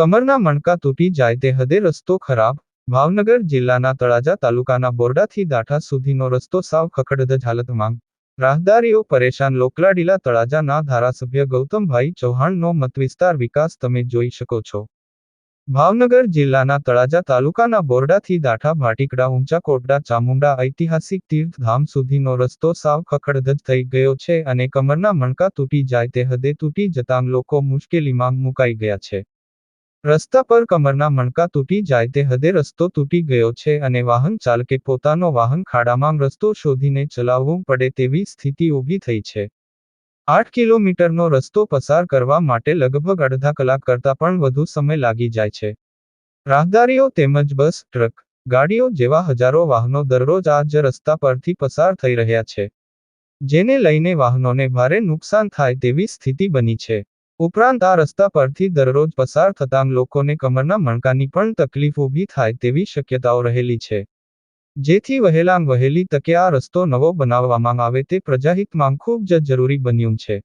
કમરના મણકા તૂટી જાય તે હદે રસ્તો ખરાબ, ભાવનગર જિલ્લાના તળાજા તાલુકાના બોરડાથી દાઠા સુધીનો રસ્તો સાવ ખખડધજ હાલતમાં રાહદારીઓ પરેશાન લોકલાડીલા તળાજાના ધારાસભ્ય ગૌતમભાઈ ચૌહાણનો મતવિસ્તાર વિકાસ તમે જોઈ શકો છો. ભાવનગર જિલ્લાના તળાજા તાલુકાના બોરડાથી દાઠા ભાટીકડા ઊંચા કોટડા ચામુંડા ઐતિહાસિક તીર્થધામ સુધીનો રસ્તો સાવ ખખડધજ થઈ ગયો છે અને કમરના મણકા તૂટી જાય તે હદે તૂટી જતાં લોકો મુશ્કેલીમાં મુકાઈ ગયા છે. રસ્તા પર કમરના મણકા તૂટી જાય તે હદે રસ્તો તૂટી ગયો છે અને વાહન ચાલકે પોતાનો વાહન ખાડામાં રસ્તો શોધીને ચલાવવું પડે તેવી સ્થિતિ ઊભી થઈ છે. આઠ કિલોમીટરનો રસ્તો પસાર કરવા માટે લગભગ અડધા કલાક કરતાં પણ વધુ સમય લાગી જાય છે. રાહદારીઓ તેમજ બસ, ટ્રક, ગાડીઓ જેવા હજારો વાહનો દરરોજ આ જ રસ્તા પરથી પસાર થઈ રહ્યા છે. જેને લઈને વાહનોને ભારે નુકસાન થાય તેવી સ્થિતિ બની છે. ઉપરાંત આ રસ્તા પરથી દરરોજ પસાર થતા લોકોને કમરના મણકાની પણ તકલીફ ઊભી થાય તેવી શક્યતાઓ રહેલી છે. જેથી વહેલામ વહેલી તકે આ રસ્તો નવો બનાવવામાં આવે તે પ્રજાહિતમાં ખૂબ જ જરૂરી બન્યું છે.